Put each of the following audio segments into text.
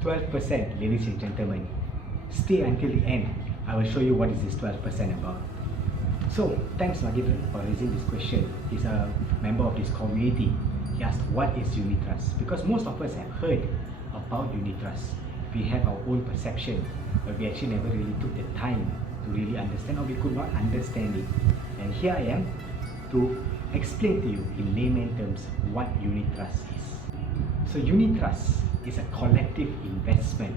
12%, ladies and gentlemen. Stay until the end. I will show you what is this 12% about. So, thanks Magidan for raising this question. He's a member of this community. He asked, what is unit trust? Because most of us have heard about unit trust. We have our own perception, but we actually never really took the time to really understand, or we could not understand it. And here I am to explain to you in layman terms what unit trust is. So unit trust is a collective investment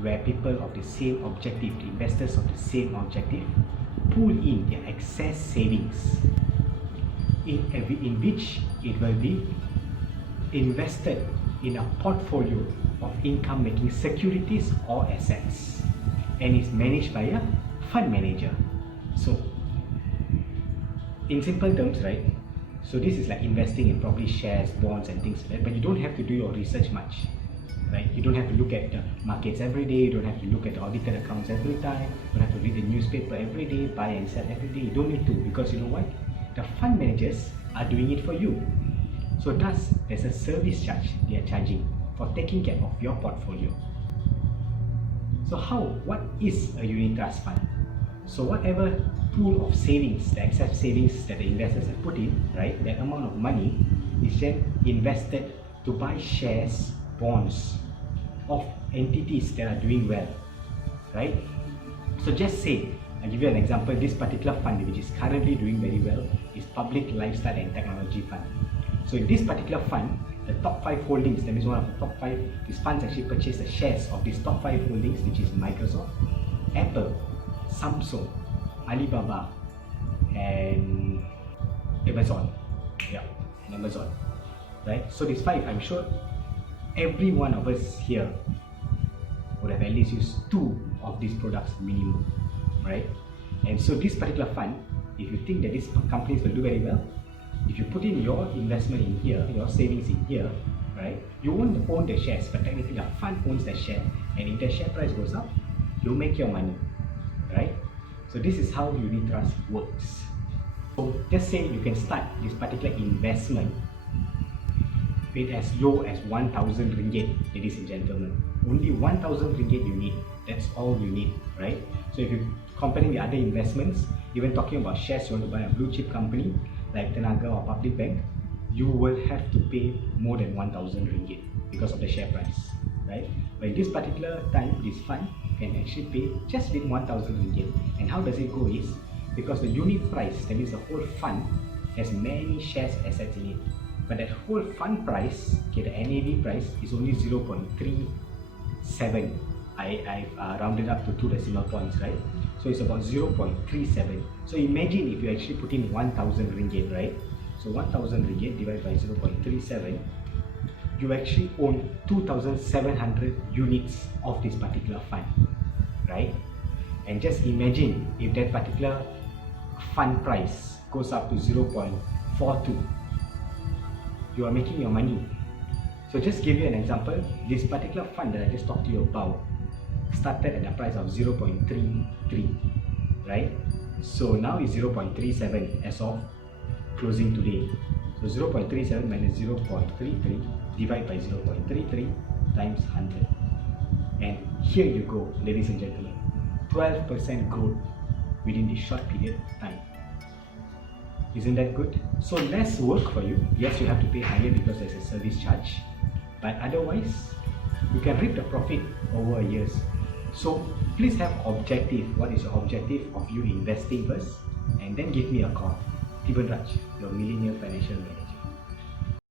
where people of the same objective, the investors of the same objective, pool in their excess savings in which it will be invested in a portfolio of income-making securities or assets, and is managed by a fund manager. So, in simple terms, right? So this is like investing in probably shares, bonds, and things like that. But you don't have to do your research much, right? You don't have to look at the markets every day. You don't have to look at the audited accounts every time. You don't have to read the newspaper every day, buy and sell every day. You don't need to, because you know what? The fund managers are doing it for you. So thus, there's a service charge they are charging for taking care of your portfolio. So what is a unit trust fund? So whatever pool of savings, the excess savings that the investors have put in, right, that amount of money is then invested to buy shares, bonds of entities that are doing well, right? So just say, I'll give you an example. This particular fund, which is currently doing very well, is Public Lifestyle and Technology Fund. So in this particular fund, the top 5 holdings, that means one of the top 5, these funds actually purchase the shares of these top 5 holdings, which is Microsoft, Apple, Samsung, Alibaba, and Amazon. Yeah, and Amazon. Right? So these 5, I'm sure every one of us here would have at least used 2 of these products minimum. Right? And so this particular fund, if you think that these companies will do very well, if you put in your investment in here, your savings in here, right, you won't own the shares, but technically the fund owns the share, and if the share price goes up, you make your money, right? So this is how unit trust works. So just say you can start this particular investment with as low as 1,000 ringgit, ladies and gentlemen. Only 1,000 ringgit you need. That's all you need, right? So if you're comparing with other investments, even talking about shares, you want to buy a blue chip company like Tenaga or Public Bank, you will have to pay more than 1,000 ringgit because of the share price, right? But in this particular time, this fund can actually pay just with 1,000 ringgit. And how does it go is, because the unit price, that means the whole fund, has many shares assets in it. But that whole fund price, okay, the NAV price is only 0.37. I've rounded up to 2 decimal points, right? So it's about 0.37. So imagine if you actually put in 1,000 ringgit, right? So 1,000 ringgit divided by 0.37, you actually own 2,700 units of this particular fund, right? And just imagine if that particular fund price goes up to 0.42, you are making your money. So just give you an example, this particular fund that I just talked to you about started at the price of 0.33, right? So now it's 0.37 as of closing today. So 0.37 minus 0.33 divided by 0.33 times 100. And here you go, ladies and gentlemen, 12% growth within this short period of time. Isn't that good? So less work for you. Yes, you have to pay higher because there's a service charge, but otherwise you can reap the profit over years. So please have objective. What is your objective of you investing first, and then give me a call. Tiban Raj, your Millennial Financial Manager.